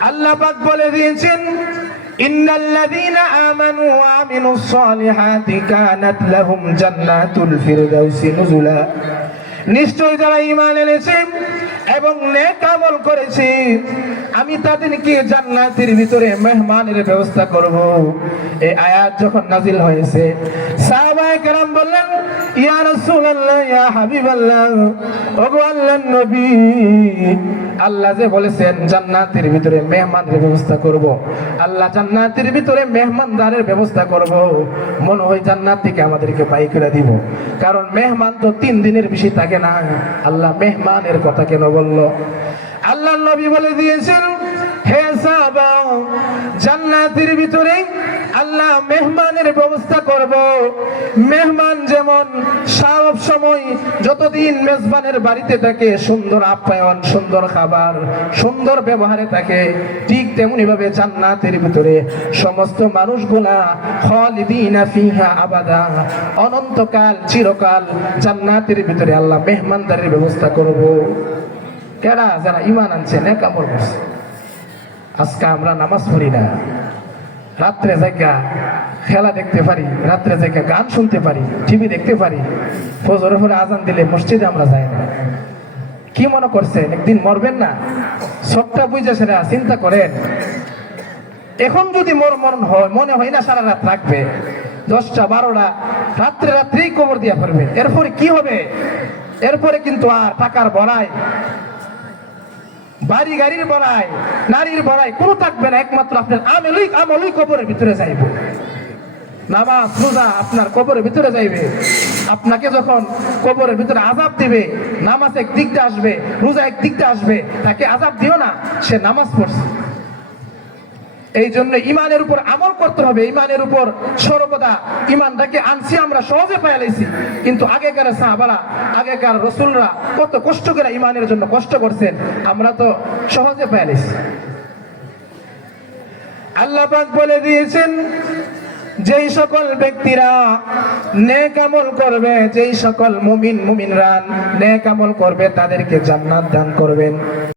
আল্লাহ পাক বলে দিয়েছেন ইন্নাল্লাযীনা আমানু ওয়া আমিলুস সালিহাতি কানাত নিশ্চয় যারা ঈমান এনেছে এবং নেক আমল করেছে, আমি তাদেরকে জান্নাতের ভিতরে মেহমানের ব্যবস্থা করব। এই আয়াত যখন নাজিল হয়েছে, সাহাবায়ে কেরাম বললেন, ইয়া রাসূলুল্লাহ, ইয়া হাবিবাল্লাহ, ওগো আল্লাহর নবী। আল্লাহ যে বলেছেন, জান্নাতের ভিতরে মেহমানের ব্যবস্থা করব। আল্লাহ জান্নাতের ভিতরে মেহমানদারের ব্যবস্থা করব। মনে হয় জান্নাত থেকে আমাদেরকে পাই করে দিব। কারণ মেহমান তো তিন দিনের বেশি থাকে না? আল্লাহ মেহমানের কথা কেন বলল? আল্লাহ নবী বলে দিয়েছেন হে সাহাবা জান্নাতের ভিতরে আল্লাহ মেহমানের ব্যবস্থা করব। মেহমান যেমন সব সময় যতদিন মেজবানের বাড়িতে থাকে, সুন্দর আপ্যায়ন, সুন্দর খাবার, সুন্দর ব্যবহারে থাকে, ঠিক তেমনি ভাবে জান্নাতের ভিতরে সমস্ত মানুষগুলা খালিদিনা ফিহা আবাদা, অনন্তকাল, চিরকাল জান্নাতের ভিতরে আল্লাহ মেহমানদারের ব্যবস্থা করব। কেডা যারা ইমান আনছে নেক আমল করছে। আজকে আমরা নামাজ পড়ি না। রাত্রে জায়গা খেলা দেখতে পারি, রাত্রে জায়গা গান শুনতে পারি, টিভি দেখতে পারি, ফজরের পরে আজান দিলে মসজিদে আমরা যাই না। কি মনে করছেন? একদিন মরবেন না? সবটা বুঝে সেটা চিন্তা করেন। এখন যদি মোর মরণ হয়, মনে হয় না সারা রাত থাকবে। দশটা, বারোটা, রাত্রে রাত্রেই কবর দিয়া ফেলবে এরপরে কি হবে? এরপরে কিন্তু আর টাকার বড়াই। বাড়ি গাড়ির বড়াই, নারীর বড়াই, কোনো থাকবে না, একমাত্র আপনার আমলই আমলই কবরের ভিতরে যাইব। নামাজ, রোজা আপনার কবরের ভিতরে যাইবে। আপনাকে যখন কবরের ভিতরে আজাব দিবে, নামাজ এক দিকটা আসবে, রোজা এক দিকটা আসবে, তাকে আজাব দিও না, সে নামাজ পড়ছে। এই জন্য ইমানের উপর আমল করতে হবে, ইমানের উপর সর্বদা ইমানটাকে আনছি, আমরা সহজে পাইলাইছি কিন্তু আগেকার সাহাবারা, আগেকার রসুলরা কত কষ্ট করে ইমানের জন্য কষ্ট করছেন, আমরা তো সহজে পাইলাইছি আল্লাহ পাক বলে দিয়েছেন, যেই সকল ব্যক্তিরা নেক আমল করবে, যেই সকল মুমিন, মুমিনরা নেক আমল করবে, তাদেরকে জান্নাত দান করবেন।